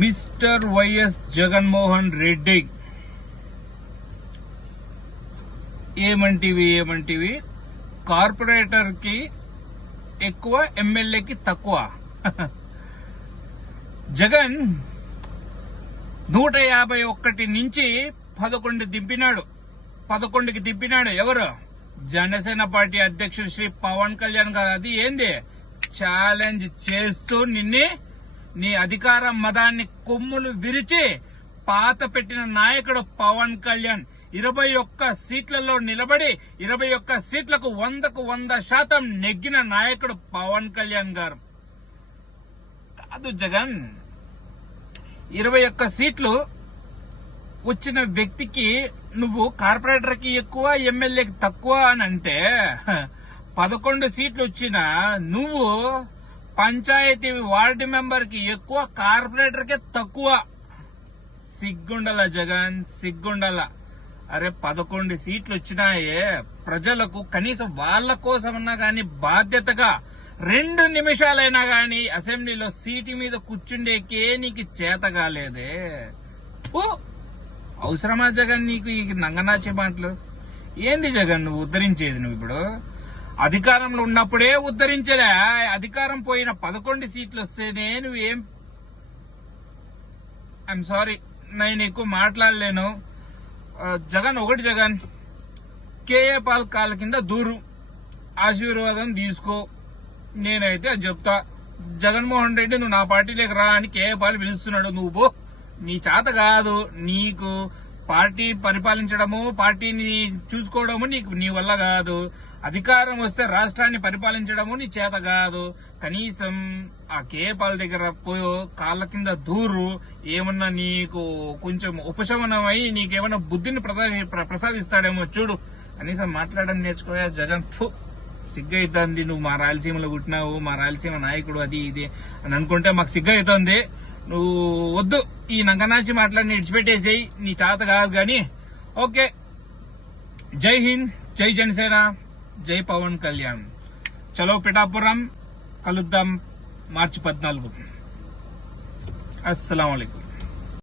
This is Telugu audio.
మిస్టర్ వైఎస్ జగన్మోహన్ రెడ్డి ఏమంటివి కార్పొరేటర్ కి ఎక్కువ, ఎమ్మెల్యేకి తక్కువ. జగన్ 151 నుంచి 11కి దింపినాడు. ఎవరు? జనసేన పార్టీ అధ్యక్షుడు శ్రీ పవన్ కళ్యాణ్ గారు. అది ఏంది? ఛాలెంజ్ చేస్తూ నీ అధికార మదాన్ని కొమ్ములు విరిచి పాత పెట్టిన నాయకుడు పవన్ కళ్యాణ్ 21 సీట్లలో నిలబడి 21 సీట్లకు 100% నెగ్గిన నాయకుడు పవన్ కళ్యాణ్ గారు. కాదు జగన్, 21 సీట్లు వచ్చిన వ్యక్తికి నువ్వు కార్పొరేటర్ కి ఎక్కువ, ఎమ్మెల్యేకి తక్కువ అని అంటే 11 సీట్లు వచ్చినా నువ్వు పంచాయతీ వార్డు మెంబర్ కి ఎక్కువ, కార్పొరేటర్ కి తక్కువ. సిగ్గుండాల జగన్, సిగ్గుండాల. అరే 11 సీట్లు వచ్చినాయే, ప్రజలకు కనీసం వాళ్ళ కోసమన్నా గాని బాధ్యతగా 2 నిమిషాలైనా గాని అసెంబ్లీలో సీటు మీద కూర్చుండేకే నీకు చేత కాలేదే. అవసరమా జగన్ నీకు ఈ నంగనాచే మాటలు? ఏంది జగన్ నువ్వు ఉద్ధరించేది? నువ్వు ఇప్పుడు అధికారంలో ఉన్నప్పుడే ఉద్ధరించలే, అధికారం పోయిన 11 సీట్లు వస్తేనే నువ్వేం? ఐఎమ్ సారీ, నేను ఎక్కువ మాట్లాడలేను. జగన్ కేఏ పాల్ కాళ్ళ కింద దూరు, ఆశీర్వాదం తీసుకో. నేనైతే అది చెప్తా. జగన్మోహన్ రెడ్డి నువ్వు నా పార్టీలోకి రా అని కేఏ పాల్ పిలుస్తున్నాడు. నువ్వు పో, నీ చేత కాదు. నీకు పార్టీ పరిపాలించడము, పార్టీని చూసుకోవడము నీ వల్ల కాదు. అధికారం వస్తే రాష్ట్రాన్ని పరిపాలించడము నీ చేత కాదు. కనీసం ఆ కేపాల దగ్గర పోయో కాళ్ళ కింద దూరు, ఏమన్నా నీకు కొంచెం ఉపశమనమై నీకేమన్నా బుద్ధిని ప్రసాదిస్తాడేమో చూడు. కనీసం మాట్లాడడం నేర్చుకోయా జగన్. సిగ్గైతుంది. నువ్వు మా రాయలసీమలో పుట్టినావు, మా రాయలసీమ నాయకుడు, అది ఇది అని అనుకుంటే మాకు సిగ్గైతుంది. నువ్వు వద్దు, ఈ నంగనాచి మాట్లాడి విడిచిపెట్టేసేయి, నీ చేత కాదు గాని. ఓకే, జై హింద్, జై జనసేన, జై పవన్ కళ్యాణ్. చలో పిఠాపురం, కలుద్దాం March 14. అస్సలాము అలైకుం.